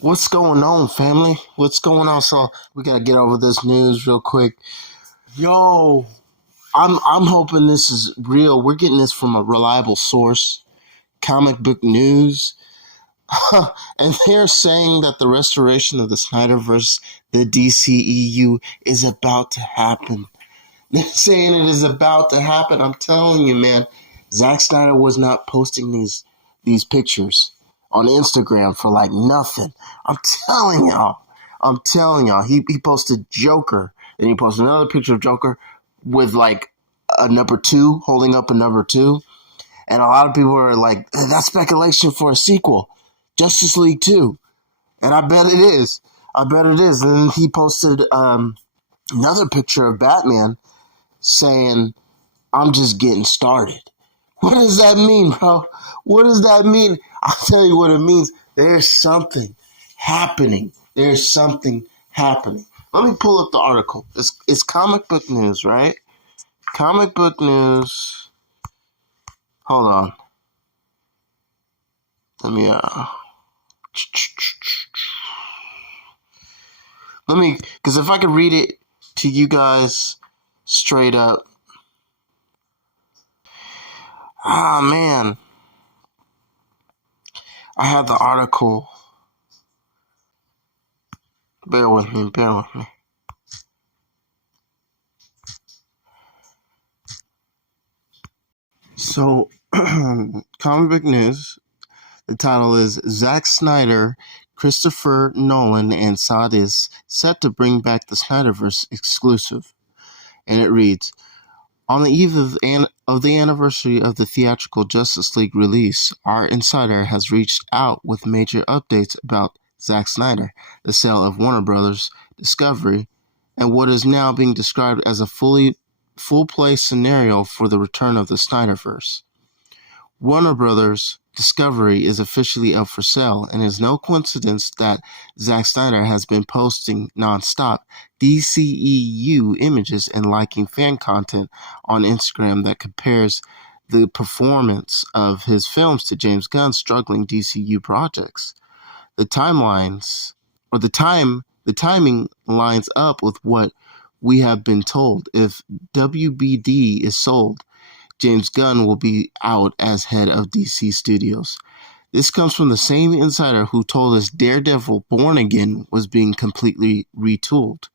What's going on, family? What's going on? So we gotta get over this news real quick. Yo, I'm hoping this is real. We're getting this from a reliable source, Comic Book News. And they're saying that the restoration of the Snyderverse, the DCEU, is about to happen. They're saying it is about to happen. I'm telling you, man, Zack Snyder was not posting these pictures on Instagram for like nothing. I'm telling y'all. He posted Joker, and he posted another picture of Joker with like a number 2, holding up a number 2. And a lot of people are like, that's speculation for a sequel, Justice League 2. And I bet it is. And then he posted another picture of Batman saying, I'm just getting started. What does that mean, bro? What does that mean? I'll tell you what it means. There's something happening. Let me pull up the article. It's Comic Book News, right? Comic Book News. Hold on. Because if I could read it to you guys straight up. Ah, man. I have the article. Bear with me. So, Comic Book News, the title is Zack Snyder, Christopher Nolan, and Sadis set to bring back the Snyderverse exclusive. And it reads, on the eve of the anniversary of the theatrical Justice League release, our insider has reached out with major updates about Zack Snyder, the sale of Warner Brothers Discovery, and what is now being described as a full-play scenario for the return of the Snyderverse. Warner Brothers Discovery is officially up for sale, and it is no coincidence that Zack Snyder has been posting nonstop DCEU images and liking fan content on Instagram that compares the performance of his films to James Gunn's struggling DCU projects. The timing lines up with what we have been told. If WBD is sold, James Gunn will be out as head of DC Studios. This comes from the same insider who told us Daredevil Born Again was being completely retooled.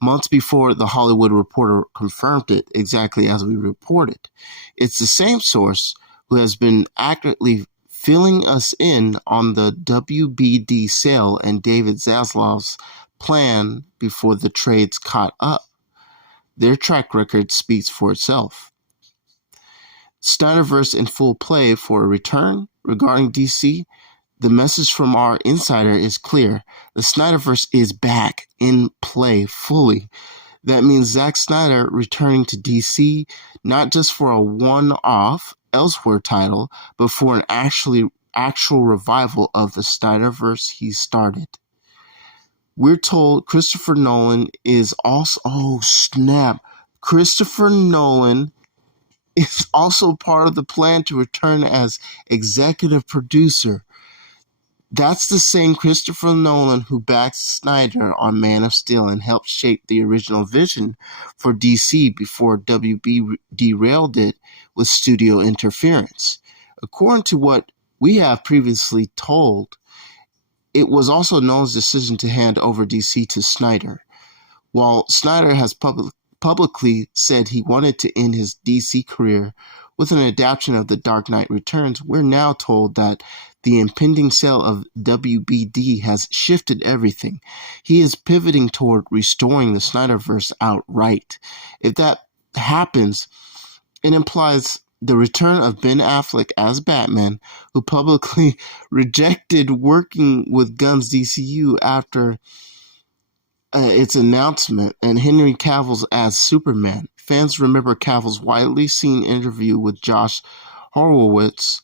Months before, The Hollywood Reporter confirmed it exactly as we reported. It's the same source who has been accurately filling us in on the WBD sale and David Zaslav's plan before the trades caught up. Their track record speaks for itself. Snyderverse in full play for a return. Regarding DC, the message from our insider is clear. The Snyderverse is back in play fully. That means Zack Snyder returning to DC, not just for a one-off elsewhere title, but for an actual revival of the Snyderverse he started. We're told Christopher Nolan is also... Oh, snap. Christopher Nolan is also part of the plan to return as executive producer. That's the same Christopher Nolan who backed Snyder on Man of Steel and helped shape the original vision for DC before WB derailed it with studio interference. According to what we have previously told, it was also Nolan's decision to hand over DC to Snyder. While Snyder has publicly said he wanted to end his DC career with an adaptation of The Dark Knight Returns, we're now told that the impending sale of WBD has shifted everything. He is pivoting toward restoring the Snyderverse outright. If that happens, it implies the return of Ben Affleck as Batman, who publicly rejected working with Gunn's DCU after its announcement, and Henry Cavill's as Superman. Fans remember Cavill's widely seen interview with Josh Horowitz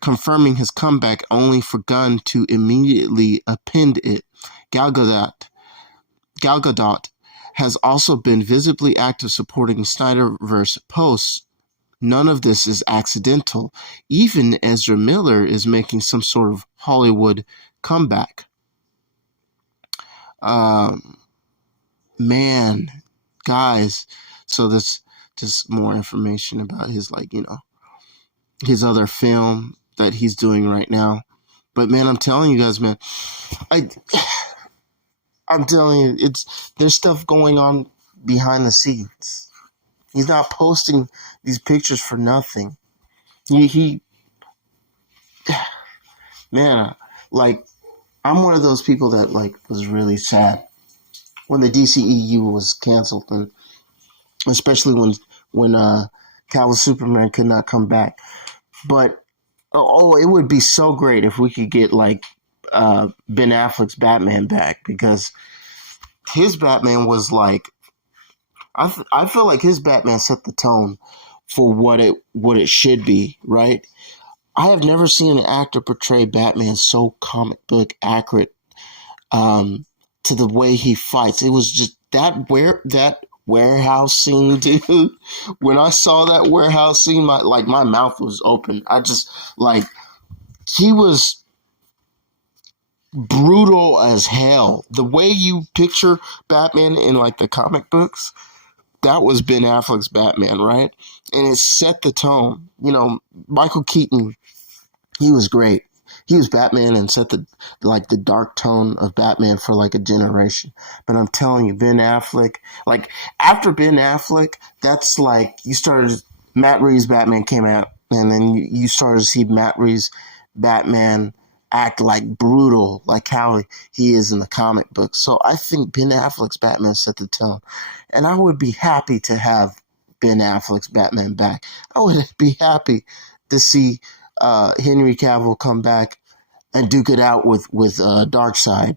confirming his comeback, only for Gunn to immediately append it. Gal Gadot has also been visibly active supporting Snyderverse posts. None of this is accidental. Even Ezra Miller is making some sort of Hollywood comeback. Um, man, guys. So there's just more information about his, like, his other film that he's doing right now. But man, I'm telling you guys, man, I I'm telling you, there's stuff going on behind the scenes. He's not posting these pictures for nothing. He man, like, I'm one of those people that, like, was really sad when the DCEU was canceled, and especially when Calvin Superman could not come back. But it would be so great if we could get, like, Ben Affleck's Batman back, because his Batman was like, I feel like his Batman set the tone for what it should be, right? I have never seen an actor portray Batman so comic book accurate, to the way he fights. It was just that warehouse scene, dude. When I saw that warehouse scene, my mouth was open. I just, like, he was brutal as hell. The way you picture Batman in, like, the comic books, that was Ben Affleck's Batman, right? And it set the tone. Michael Keaton, he was great. He was Batman and set the dark tone of Batman for, like, a generation. But I'm telling you, Ben Affleck, like, after Ben Affleck, that's like Matt Reeves' Batman came out, and then you started to see Matt Reeves' Batman act, like, brutal, like how he is in the comic books. So I think Ben Affleck's Batman set the tone. And I would be happy to have Ben Affleck's Batman back. I would be happy to see Henry Cavill come back and duke it out with Darkseid.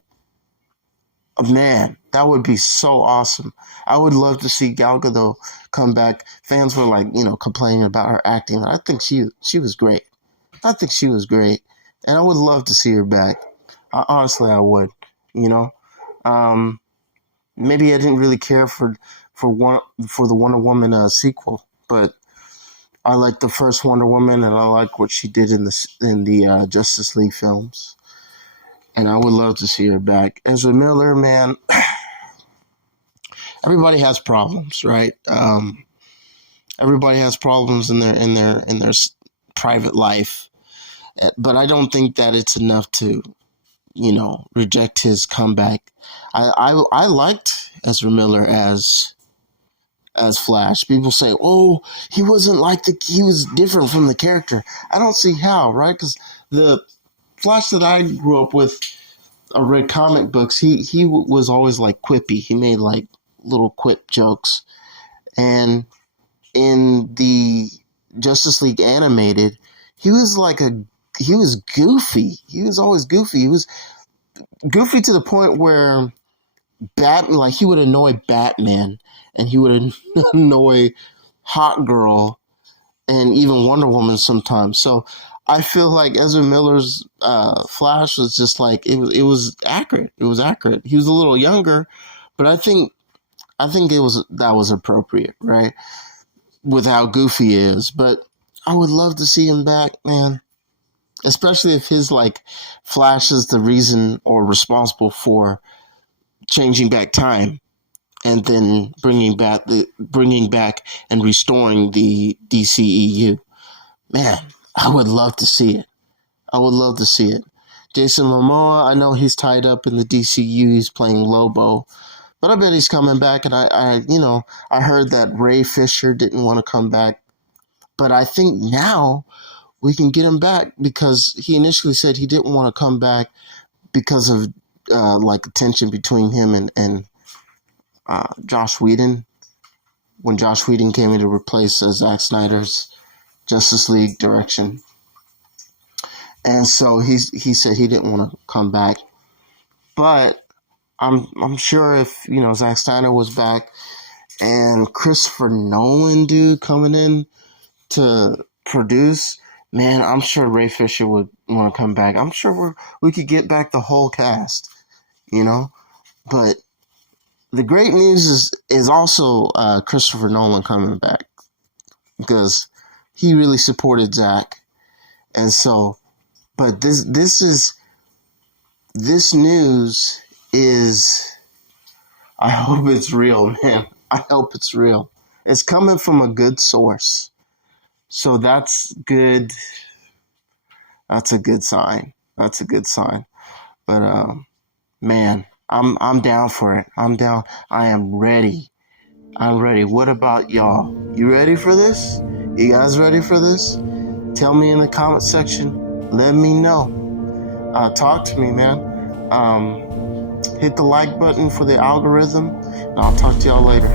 Man, that would be so awesome. I would love to see Gal Gadot come back. Fans were, like, complaining about her acting. I think she was great. I think she was great, and I would love to see her back. Honestly, I would. Maybe I didn't really care for the Wonder Woman sequel, but I like the first Wonder Woman, and I like what she did in the Justice League films. And I would love to see her back. Ezra Miller, man, everybody has problems, right? Everybody has problems in their private life, but I don't think that it's enough to, reject his comeback. I liked Ezra Miller as Flash. People say, "Oh, he wasn't he was different from the character." I don't see how, right? Because the Flash that I grew up with, I read comic books. He was always, like, quippy. He made, like, little quip jokes, and in the Justice League animated, he was goofy. He was always goofy. He was goofy to the point where he would annoy Batman, and he would annoy Hot Girl, and even Wonder Woman sometimes. So I feel like Ezra Miller's Flash was just like, it was accurate. It was accurate. He was a little younger, but I think that was appropriate, right? With how goofy he is. But I would love to see him back, man. Especially if his, like, Flash is the reason or responsible for changing back time, and then bringing back and restoring the DCEU. Man, I would love to see it. I would love to see it. Jason Momoa, I know he's tied up in the DCU. He's playing Lobo, but I bet he's coming back. And I heard that Ray Fisher didn't want to come back, but I think now we can get him back, because he initially said he didn't want to come back because of like, tension between him and Josh Whedon, when Josh Whedon came in to replace Zack Snyder's Justice League direction. And so he said he didn't want to come back. But I'm sure if, Zack Snyder was back and Christopher Nolan, dude, coming in to produce, man, I'm sure Ray Fisher would want to come back. I'm sure we could get back the whole cast, But the great news is also Christopher Nolan coming back, because he really supported Zack. And so, but this news is I hope it's real, man. I hope it's real. It's coming from a good source. So that's good. That's a good sign. That's a good sign. But man, I'm down for it. I'm down. I am ready. I'm ready. What about y'all? You ready for this? You guys ready for this? Tell me in the comment section. Let me know. Talk to me, man. Hit the like button for the algorithm, and I'll talk to y'all later.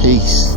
Peace.